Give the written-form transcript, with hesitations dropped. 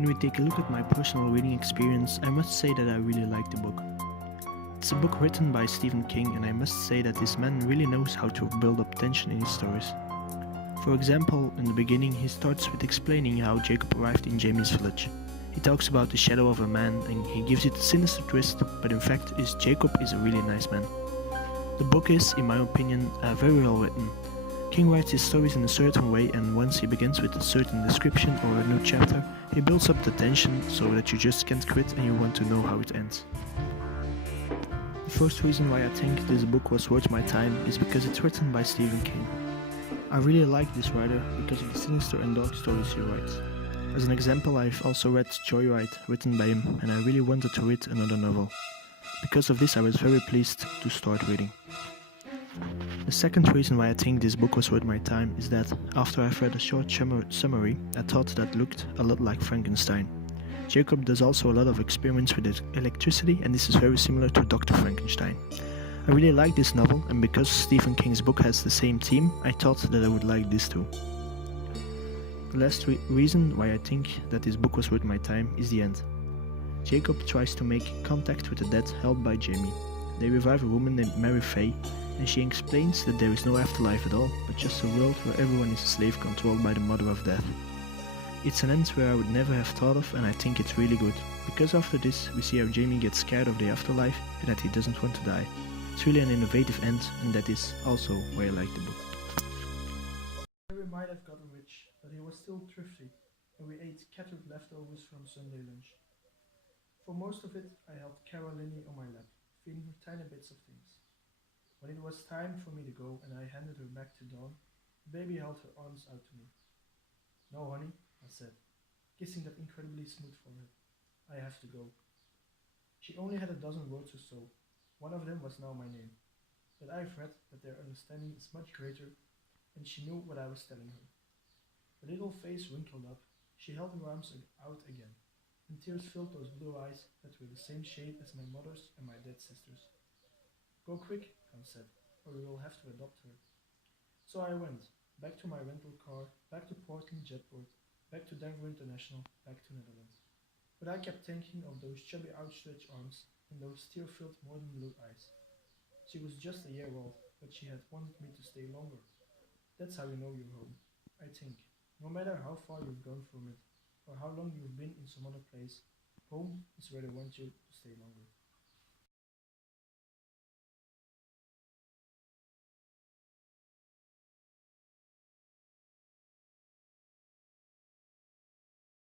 When we take a look at my personal reading experience, I must say that I really like the book. It's a book written by Stephen King, and I must say that this man really knows how to build up tension in his stories. For example, in the beginning he starts with explaining how Jacob arrived in Jamie's village. He talks about the shadow of a man and he gives it a sinister twist, but in fact Jacob is a really nice man. The book is, in my opinion, very well written. King writes his stories in a certain way, and once he begins with a certain description or a new chapter, he builds up the tension so that you just can't quit and you want to know how it ends. The first reason why I think this book was worth my time is because it's written by Stephen King. I really like this writer because of the sinister and dark stories he writes. As an example, I've also read Joyride, written by him, and I really wanted to read another novel. Because of this, I was very pleased to start reading. The second reason why I think this book was worth my time is that, after I've read a short summary, I thought that looked a lot like Frankenstein. Jacob does also a lot of experiments with electricity, and this is very similar to Dr. Frankenstein. I really like this novel, and because Stephen King's book has the same theme, I thought that I would like this too. The last reason why I think that this book was worth my time is the end. Jacob tries to make contact with the dead held by Jamie. They revive a woman named Mary Faye, and she explains that there is no afterlife at all, but just a world where everyone is a slave controlled by the Mother of Death. It's an end where I would never have thought of, and I think it's really good, because after this we see how Jamie gets scared of the afterlife and that he doesn't want to die. It's really an innovative end, and that is also why I like the book. Harry might have gotten rich, but he was still thrifty, and we ate ketchup leftovers from Sunday lunch. For most of it, I held Caroline on my lap, feeding her tiny bits of things. When it was time for me to go and I handed her back to Dawn, the baby held her arms out to me. "No, honey," I said, kissing that incredibly smooth forehead. "I have to go." She only had a dozen words or so. One of them was now my name. But I've read that their understanding is much greater, and she knew what I was telling her. The little face wrinkled up, she held her arms out again, and tears filled those blue eyes that were the same shade as my mother's and my dead sister's. "Go quick," Tom said, "or we will have to adopt her." So I went, back to my rental car, back to Portland Jetport, back to Denver International, back to Netherlands. But I kept thinking of those chubby outstretched arms and those tear-filled northern blue eyes. She was just a year old, but she had wanted me to stay longer. That's how you know you're home, I think. No matter how far you've gone from it, or how long you've been in some other place, home is where they want you to stay longer.